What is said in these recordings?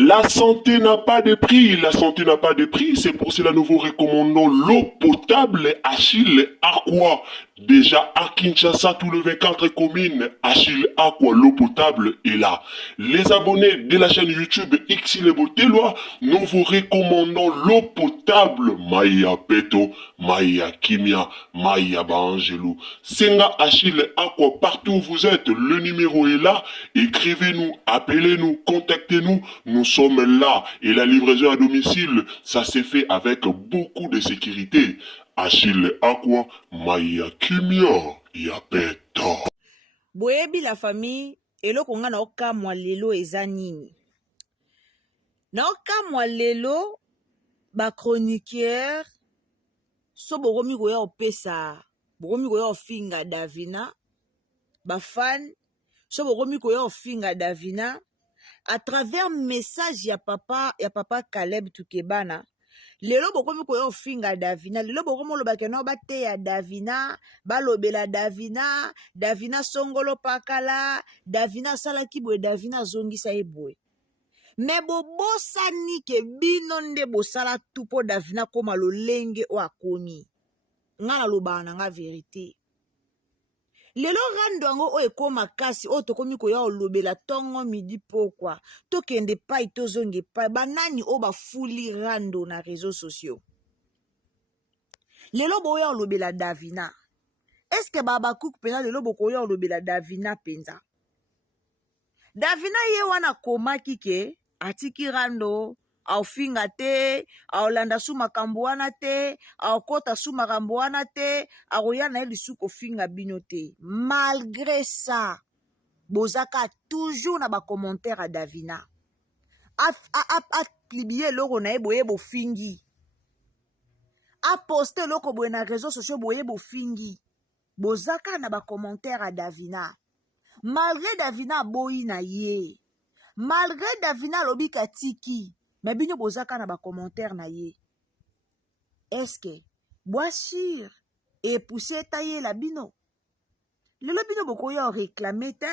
La santé n'a pas de prix, la santé n'a pas de prix, c'est pour cela que nous vous recommandons l'eau potable Achille Aqua. Déjà à Kinshasa, tous les 24 communes, Achille Aqua, l'eau potable est là. Les abonnés de la chaîne YouTube Xile Botelwa, nous vous recommandons l'eau potable Maya Peto, Maya Kimia, Maya Bangelou. Senga Achille Aqua, partout où vous êtes, le numéro est là. Écrivez-nous, appelez-nous, contactez-nous. Nous sommes là et la livraison à domicile, ça s'est fait avec beaucoup de sécurité. Achille Aqua, Maya Kimia, Yapeto. Boyebi la famille, eloko nga na okamwa lelo eza nini? Na okamwa lelo, ba chroniqueur, so bogomi koya opesa, bogomi koya ofinga Davina, ba fan, so bogomi koya ofinga Davina, à travers message ya papa Caleb Tukebana. Lelo bokomi koya ofinga Davina, lelo bokomi olobake no bate ya Davina, balobela Davina, Davina songolo pakala, Davina salaki boye, Davina zongisa eboye. Me bobosani ke bino nde bosala tupo Davina koma lolenge o akomi. Nga na lobana nga verite. Lelo rando yango o ekoma kasi o tokomi koya olobela tongo midi pokwa tokende pai tozonge pai banani o bafuli rando na réseaux sociaux. Lelo boya olobela Davina. Est-ce que Babakouk pena lelo bokoya olobela Davina penza? Davina ye wana komaki ke atiki rando aufinga te, aolanda su makambo wana te, aokota su makambo wana te, aoya na elisu kofinga bino te. Malgré ça, bozaka toujours na ba commentaire à Davina. A publié loko na ye boye bofingi. A posté loko boye na réseaux sociaux boye bofingi. Bozaka na ba commentaire à Davina. Malgré Davina boyi na ye. Malgré Davina lobi katiki. Mais bino bozaka na ba commentaire na ye. Est-ce que boisir et pousser tailler la bino? Lelo bino bokoya réclamer te,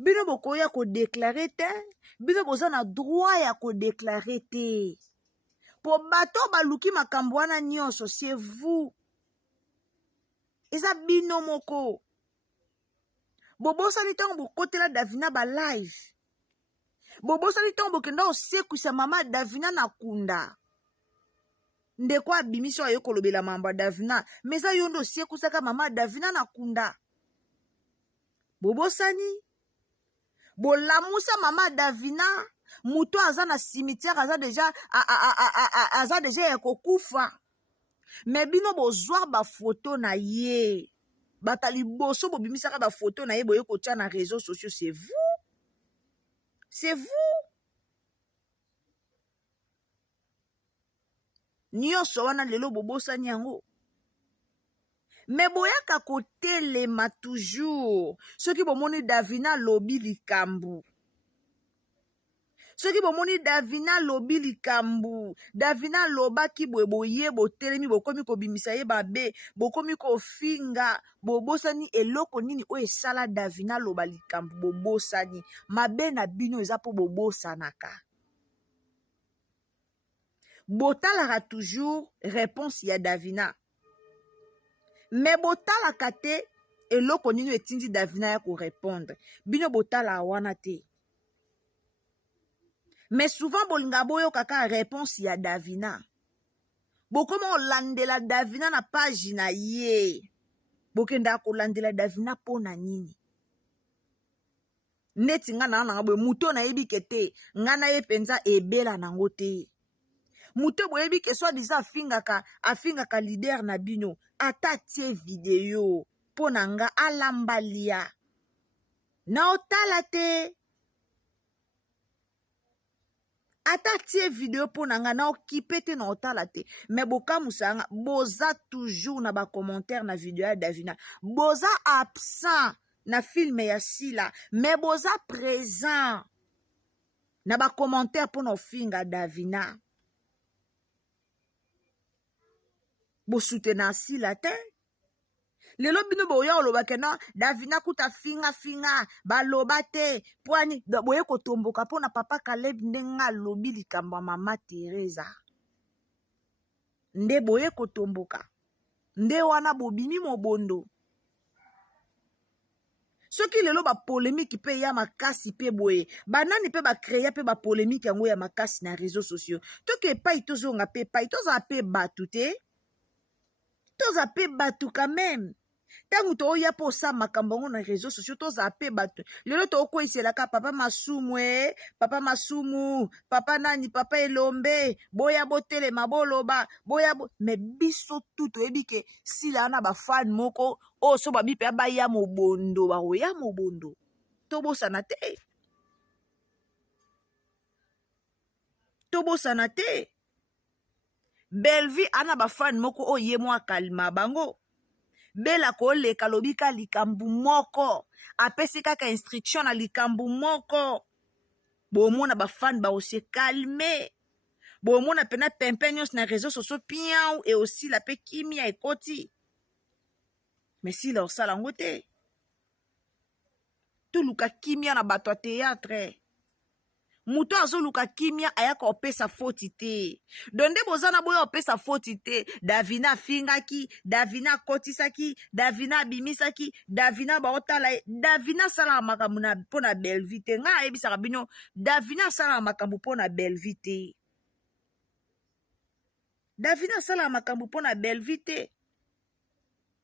bino bokoya ko déclarer te, bino boza na droit ya ko déclarer te. Po bato baluki makambo wana nyonso, c'est vous. Eza bino moko. Bobosani tango bokotela Davina ba live. Bobosani tango bokenda osekuisa mama Davina na kunda. Ndeko abimiso ayo kolobela mamba Davina, meza yondo osiekusaka mama Davina na kunda. Bobosani bolamusa mama Davina, muto aza na cimetière aza deja ya kokufa. Mais bino bozwa ba photo na ye. Batali boso bobimisaka ba photo na ye boye kotia na réseaux sociaux, c'est vous. C'est vous. Nyonso wana lelo bobosani yango. Mais boyaka kotelema toujours. Soki bomoni Davina lobi likambu. Soki bomoni Davina lobi likambu. Davina lobaki boye botelemi bokomi kobimisa ye babe. Bokomi kofinga. Bobosani eloko nini o esala Davina loba likambu. Bobosani. Mabe na bino eza po bobosanaka. Botalaka toujours réponse ya Davina. Mais botalaka te eloko nini etindi Davina ya ko répondre. Bino botala wana te. Mais souvent bolinga boyo kaka réponse ya Davina. Bokoma olandela Davina na page na ye. Bokenda kolandela Davina pona nini. Neti nga na nga boye muto na yebi kete nga na ye penza ebela nango te. Muto boyebi ke soit disant afingaka leader na bino ata tie video pona nga alambalia na otala te. Ata tie video pona nga na okipe te na otala te. Mais boka musanga boza toujours na ba commentaire na video ya Davina. Boza absent na film ya sila, mais boza présent na ba commentaire pona ofinga Davina. Bo soutenir sila te. lelo bino boya oloba kena Davina kuta finga baloba te poani boye kotomboka pona papa Caleb ndenga alobi likambo ya mama Teresa nde boye kotomboka nde wana bobimi mobondo soki lelo ba polémique pe ya makasi pe boye banani pe ba créer pe ba polémique yango ya makasi na réseaux sociaux toke pai tozonga pe pai toza pe batu te toza pe batu quand même tangu toya po sa makambo ngo na réseaux sociaux toza pe batu lelo tokoiselaka papa masumu papa masumu papa nani papa elombe boya botelema boloba boya me biso tu toyebi ke sila na ba fan moko o so babi pe baya mobondo baoya mobondo tobosana te Belvi ana ba fan moko o ye mo akalima bango bela koleka lobika likambu moko apesi kaka instruction na likambu moko bomona bafani baose calme bomona pena pempe nyonso na réseaux sociaux piau et aussi la pe kimia ekoti mais si la osala ngo te toluka kimia na bato ya théâtre mutu azoluka kimia ayaka opesa foti te donde bozana boya opesa foti te Davina afingaki Davina akotisaki Davina abimisaki Davina baotala Davina asalaka makambo mpo na Belvi te ngai ayebisaka bino Davina asalaka makambo mpo na Belvi te Davina asalaka makambo mpo na Belvi te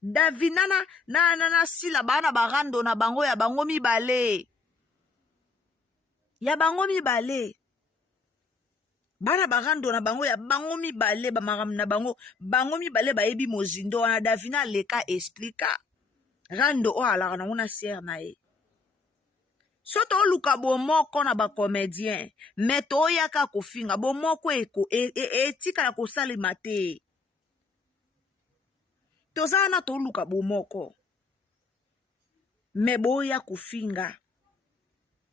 Davina na sila bana barando na bango ya bango mibale bana barando na bango ya bango mibale bamaram na bango mibale bayebi mozindo wana Davina leka explika rando o alaka nango na ser na ye so toluka bomoko na bacomédien me toyaka kofinga bomoko etikala kosalema te tozala na toluka bomoko me boya kofinga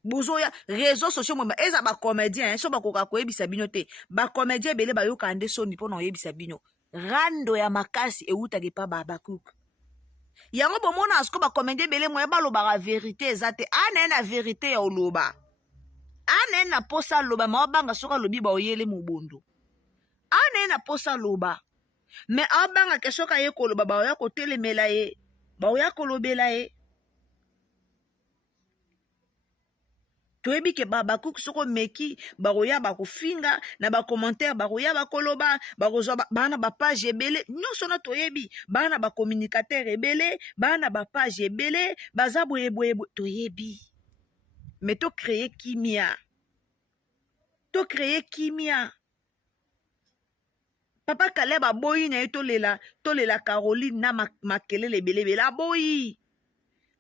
bozoya réseaux sociaux mwemba eza bacomédien so bakoka koyebisa bino te bacomédien ebele bayoka nde soni mpo na oyebisa bino rando ya makasi eutaki pa Babacook yango bomona asiko bacomédien ebele mwe balobaka vérité eza te anaye na vérité ya oloba anaye na posa aloba ma obanga soki alobi baoyele mobondo anaye na posa aloba me abanga ke soki aye koloba baoya kotelemela ye baoya kolobela ye toyebi ke Babacook soko meki baroya bakofinga na bacommentaire baroya bakoloba bakozwa bana bapage ebele nyonso na toyebi bana bacommunicateur ebele bana bapage ebele baza boyeboye toyebi me tocreye kimia papa Caleb aboyi na ye tolela Caroline na makelele ebelebele aboyi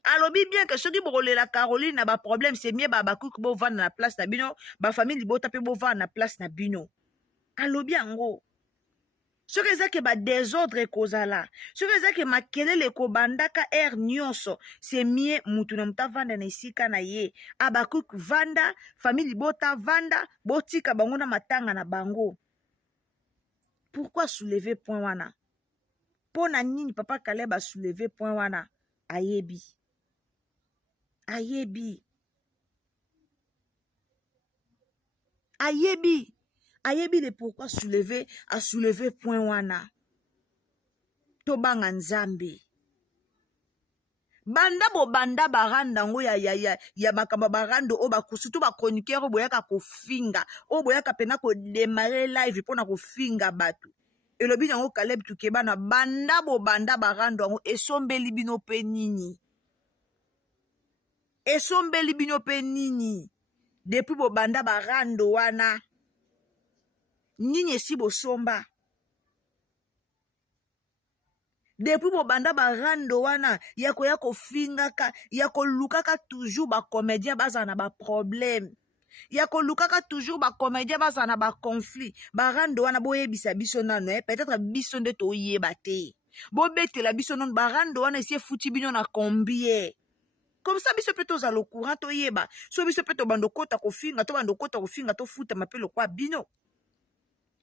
alobi bien que soki bokolela Caroline na baproblème c'est mieux Babacook bovanda na place na bino bafamille libota mpe bovanda na place na bino alobi yango soki ezaki badésordre ekozala soki ezaki makelele ekobandaka aire nyonso c'est mieux mutu na mutu avanda na esika na ye Babacook vanda famille libota vanda botika bango na matanga na bango pourquoi soulever point wana mpo na nini papa Caleb asoulever point wana ayebi le pourquoi soulever point wana tobanga nzambe banda bobanda baranda ngo ya makambo barando o bakusutu bachroniqueur boyaka kofinga o boyaka pena kodemare live mpona kofinga bato elobi nango Caleb tukebana banda bobanda barando yango esombeli bino pe nini depuis bobanda barando wana nini esi bosomba depuis bobanda barando wana ya koya kofingaka ya kolukaka toujours bacomédien bazala na baproblème ya kolukaka toujours bacomédien bazala na baconflit barando wana boyebisa biso nano peut-être biso nde toyeba te bobetela biso nano barando wana esi efuti bino na combien comme ça biso pe tozala au courant toyeba so biso pe tobanda kota kofinga tobanda kota kofinga tofutama pe lokwa bino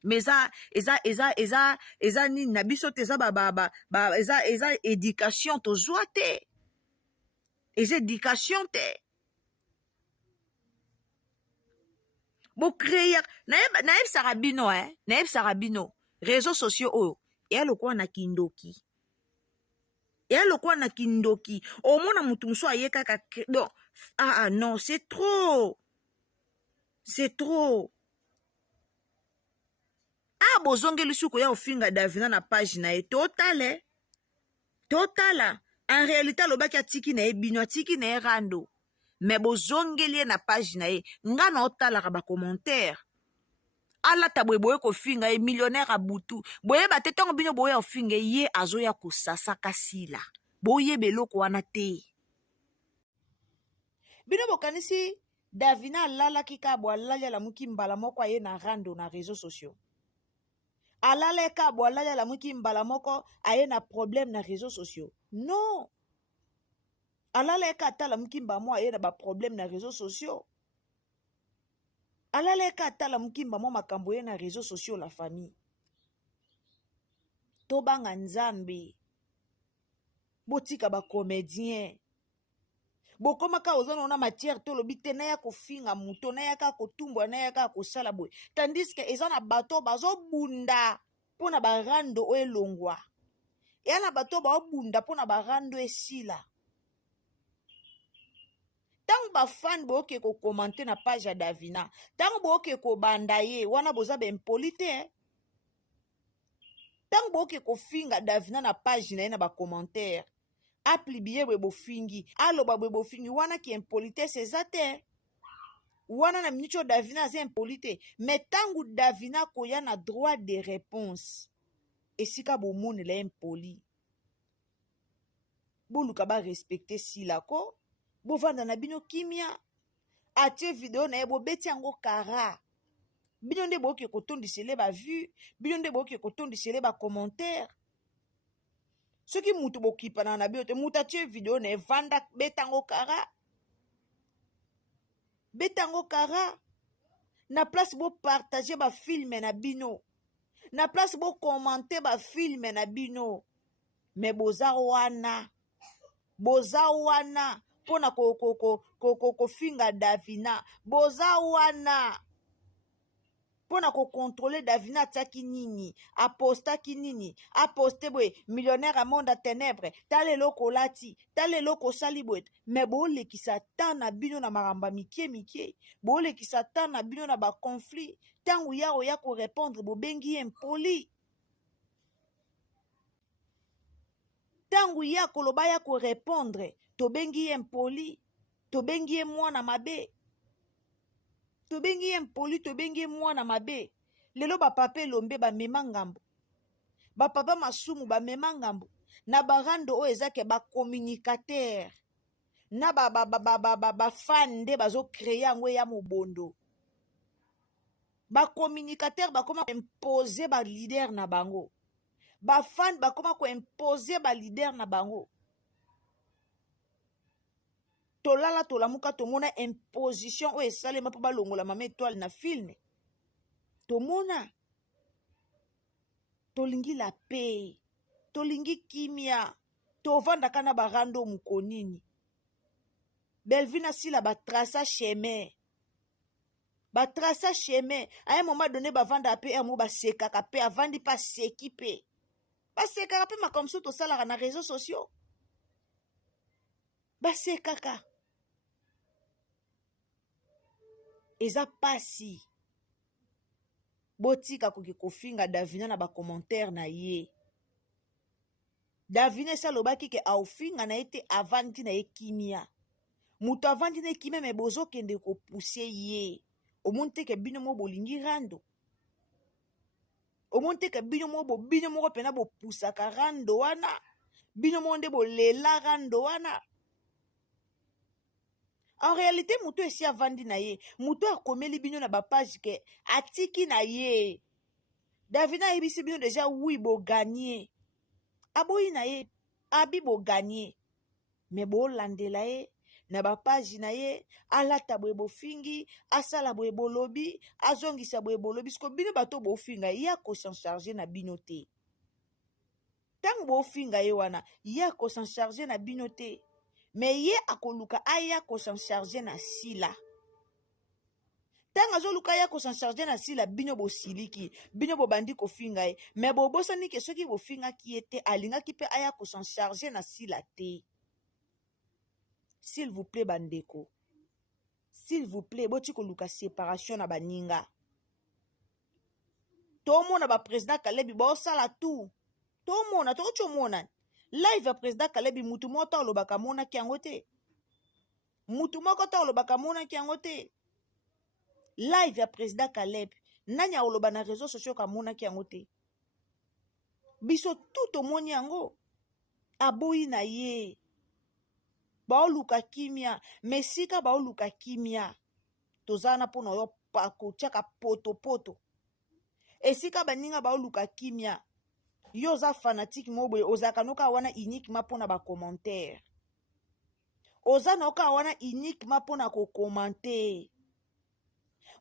mais eza nini na biso te eza eza éducation tozwa te eza éducation te bocréer nayebisaka bino réseaux sociaux oyo eya lokola na kindoki omona mutu mosu aye kaka bon non c'est trop bozongeli suku ya ofinga Davina na page na ye totala en réalité alobaki atiki na ye bino atiki na ye rando mais bozongeli ye na page na ye nga na otalaka bacommentaire alata boye kofinga ye millionnaire abutu boyeba te ntango bino boya ofinga ye azoya kosasa kasila boyeba eloko wana te bino bokanisi Davina alalaki kabwa alali alamuki mbala moko aye na rando na réseaux sociaux alala kabwa alali alamuki mbala moko aye na problème na réseaux sociaux non alala ka atala mukimba mo aye na baproblème na réseaux sociaux alala ka atala mukimba mo makambo ye na réseaux sociaux la famille tobanga nzambe botika bacomédien bokomaka ozana na matière tolobi te naya kofinga muto nayaka kotumbwa nayaka kosala boye tandis que eza na bato bazobunda mpona barando oyo elongwa eya na bato baobunda mpona barando esila ntango bafani boyoke kokomante na page ya Davina ntango boyoke kobanda ye wana boza bempoli te ntango boyoke kofinga Davina na page na ye na bacommentaire aplibiye bwe bofingi aloba bwe bofingi wana ki impolitesse eza te wana na miniti oyo Davina aza impolite mais ntango Davina koya na droit de réponse esika bomonela impoli boluka barespecte silako bovanda na bino kimia atie video na ye bobeti yango kara bino nde boyoke kotondisele bavue bino nde boyoke kotondisele bacommentaire soki mutu bokipana na bino te mutu atie video na ye vanda betango kara na place bopartage bafilme na bino na place bokomante bafilme na bino me boza wana mpona kofinga Davina boza wana mpona kokontrole Davina atiaki nini apostaki nini aposte boye millionnaire a monde a ténèbre tala eloko olati tala eloko osali boye me boolekisa ta na bino na makambo mike boolekisa ta na bino na baconflit ntango ya oya korépondre bobengi ye impoli ntango ya koloba ya korépondre tobengi ye impoli tobengi ye mwana mabe tobengi ye mpoli tobengi ye mwana mabe lelo bapapa elombe bamema ngambo bapapa masumu bamema ngambo na barando oyo ezake bacommunicateur na bafan nde bazocreye yango ya mobondo bacommunicateur bakoma koimpose balider na bango bafan bakoma koimpose balider na bango tolala tolamuka tomona imposition oyo esalema mpo balongola mama étoile na filme tomona tolingi la paix tolingi kimia tovandaka na barando mukonini Belvin asila batrasa chemin aya moma donné bavanda pe amo basekaka pe avandi pa seki pe basekaka pe makambo so tosalaka na réseaux sociaux basekaka eza pasi botika koki kofinga Davina na bacommentaire na ye Davina esa lobaki ke aofinga na ye te avandi na ye kimia mutu avandi na ye kimia me bozokende kopuse ye omoni te ke bino mo bolingi rando omoni te ke bino moko mpena bopusaka rando wana bino moko nde bolela rando wana en réalité mutu esi avandi na ye mutu akomeli bino na bapage ke atiki na ye Davina ayebisi bino deja wi boganie aboyi na ye abi boganie me bolandela ye na bapage na ye alata boye bofingi asala boye bolobi azongisa boye bolobi siko bino bato bofinga ye akosan charge na bino te ntango bofinga ye wana ye akosan charge na bino te me ye akoluka aya kosan charge na sila ntango azoluka ye akosan charge na sila bino bosiliki bino bobandi kofinga ye me bobosani ke soki bofingaki ye te alingaki mpe aya kosan charge na sila te. S'il vous plaît bandeko, s'il vous plaît boti koluka séparation na baninga tomona baprésident Kalebi bosala tout tomona tokotiomona live ya président Kalebi mutu moko ta olobaka monaki yango te mutu moko ta olobaka monaki yango te live ya président Kalebi nani aoloba na réseaux sociaux kamonaki yango te biso tout tomoni yango aboyi na ye baoluka kimia mesika baoluka kimia tozana mpona yo kotiaka potopoto esika baninga baoluka kimia yo oza fanatique mo boye ozalaka noka wana uniquement mpona bacommentaire oza noka wana uniquement mpona kokomante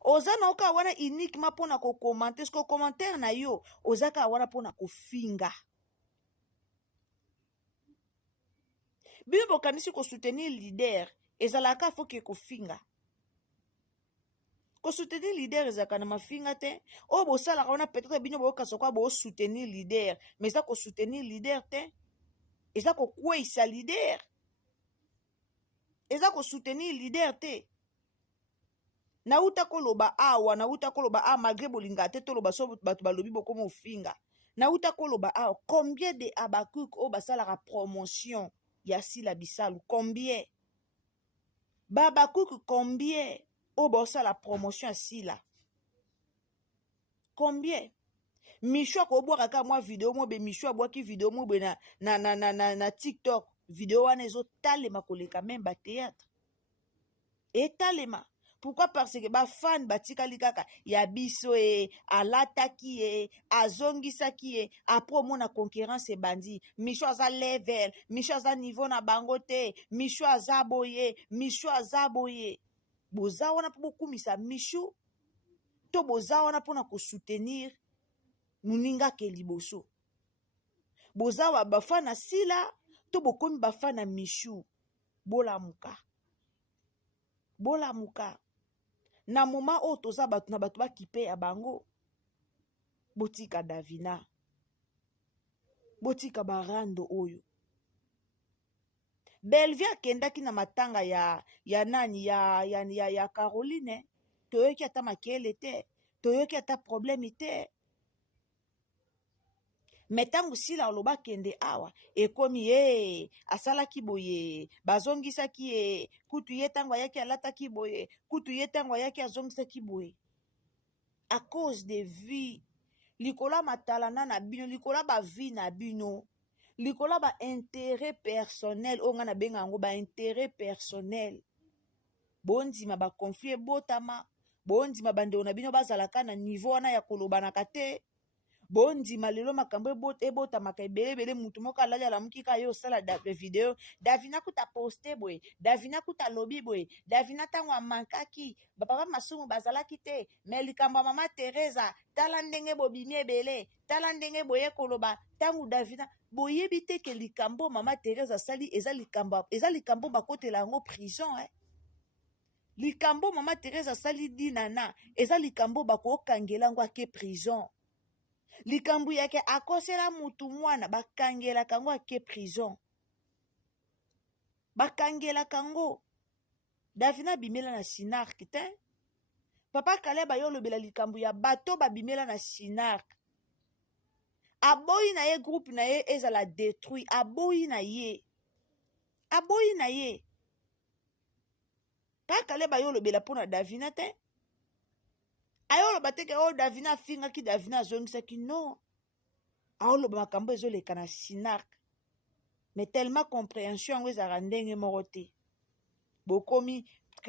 oza noka wana uniquement mpona kokomante siko commentaire na yo ozaka wana mpona kofinga bino bokanisi kosoutenir leader ezalaka foke kofinga kosoutenir leader ezalaka na mafinga te oyo bosalaka wana peut-être bino boyoka sokwa bosoutenir leader mais eza kosoutenir leader te eza kokweyisa leader eza kosoutenir leader te nauta koloba awa nauta koloba awa malgré bolinga te toloba so bato balobi bokoma ofinga nauta koloba awa combien de Abakouk oyo basalaka promotion ya Sila Bisalu combien Babakouk combien oyo bosala promotion ya Sila combien Michou akobwaka ka mwa video mo be Michou abwaki video mo be na TikTok video wana ezotalema koleka même ba théâtre etalema pourquoi parce que bafan batikali kaka ya biso alataki azongisaki apres omona concurrence ebandi Michou aza level Michou aza niveau na bango te Michou aza boye Michou aza boye boza wana mpo bokumisa Michou to boza wana mpona kosoutenir moninga ke liboso boza bafana Sila to bokomi bafana Michou bolamuka bolamuka na moma oyo toza bato na bato bakipe ya bango botika Davina botika barando oyo Belvie akendaki na matanga ya nani ya Caroline toyoki ata makele te toyoki ata problème te me ntango Sila oloba kende awa ekomi asalaki boye bazongisaki kutu ye ntango ayaki alataki boye kutu ye ntango ayaki azongisaki boye à cause de vie likola matalana na bino likola bavi na bino likola baintérêt personnel oyo nga na benga yango baintérêt personnel bondima baconflit ebotama bondima bandeko na bino bazalaka na niveau wana ya kolobanaka te bondima lelo makambo ebotamaka ebelebele mutu moko alali alamuki ka ye osala video Davina kuta poste boye Davina kuta lobi boye Davina ntango amankaki bapapa masumu bazalaki te me likambo ya mama Teresa tala ndenge bobimi ebele tala ndenge boye koloba ntango Davina boyebi te ke likambo mama Teresa asali eza likambo bakotela yango prison likambo mama Teresa asali dinana eza likambo bakokangela yango ake prison likambo yake akosela mutu mwana bakangelaka yango ake prison bakangelaka yango Davina bimela na Sinark te papa Kaleba yo olobela likambo ya bato babimela na Sinark aboyi na ye groupe na ye ezala détruit aboyi na ye papa Kaleba yo olobela mpona Davina te ayoloba teke oyo Davina afingaki Davina azongisaki non aoloba makambo ezoleka na Sinark mais tellement compréhension yango ezalaka ndenge moko te bokomi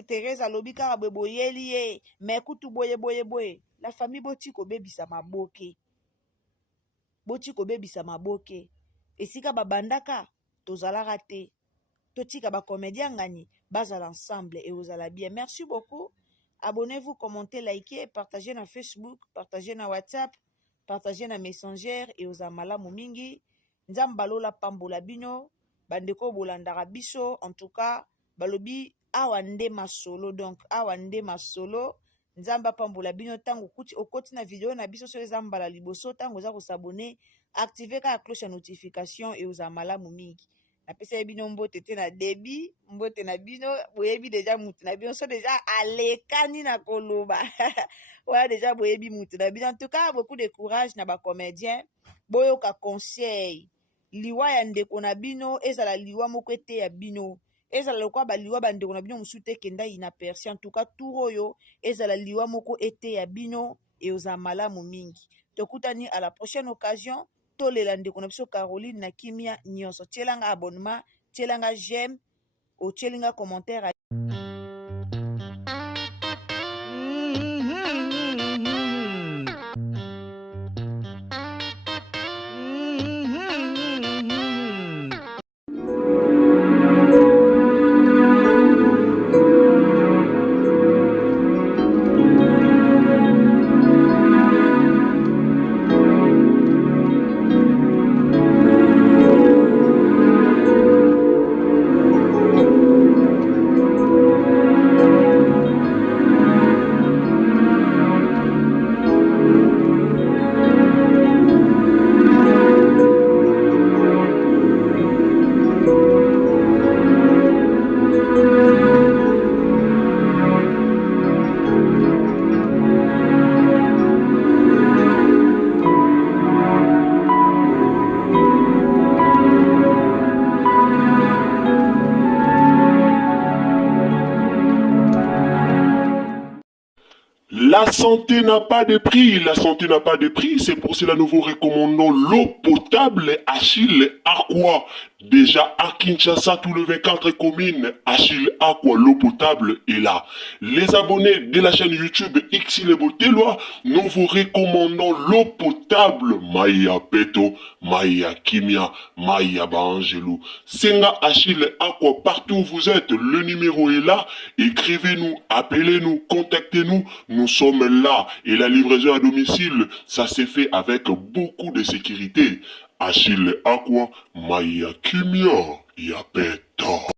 Teresa alobi kaka boye boyeli ye mais kutu boye la famille boti kobebisa maboke esika babandaka tozalaka te totika bacomédien ngani bazala ensemble et ozala bien. Merci beaucoup. Abonnez-vous, commentez, likez, partagez na Facebook, partagez na WhatsApp, partagez na Messenger et ozala malamu mingi. Nzambe balola pambola bino, bandeko bolandaka biso, en tout cas, balobi awa nde masolo, donc awa nde masolo. Nzambe apambola bino tango okoti na video na biso so eza mbala liboso tango oza kosabone, activer ka cloche ya notification et ozala malamu mingi. Napesa bino mbote te na debi, mbote na bino, boyebi deja mutu na bino, so deja alekani na koloba. Voilà déjà boyebi mutu na bino. En tout cas, beaucoup de courage na ba comédien. Boyoka conseil. Liwa ya ndeko na bino, ezala liwa moko ete ya bino. Ezala lokwa ba liwa ba ndeko na bino musu te kenda inaperçu. En tout cas, tout oyo ezala liwa moko ete ya bino et oza malamu mingi. Tokutani à la prochaine occasion. Tolela ndeko na biso Caroline na Kimia nyonso. Tielanga abonnement, tielanga j'aime, o tielinga commentaire. La santé n'a pas de prix, la santé n'a pas de prix, c'est pour cela nous vous recommandons l'eau potable Achille Aqua. Déjà à Kinshasa, tous les 24 communes, Achille Aqua, l'eau potable est là. Les abonnés de la chaîne YouTube Xile Botelwa, nous vous recommandons l'eau potable Maya Peto, Maya Kimia, Maya Bangelou. Senga Achille Aqua, partout où vous êtes, le numéro est là. Écrivez-nous, appelez-nous, contactez-nous. Nous sommes là et la livraison à domicile, ça s'est fait avec beaucoup de sécurité. Achille Aqua, Maya Kimia, Yapeto.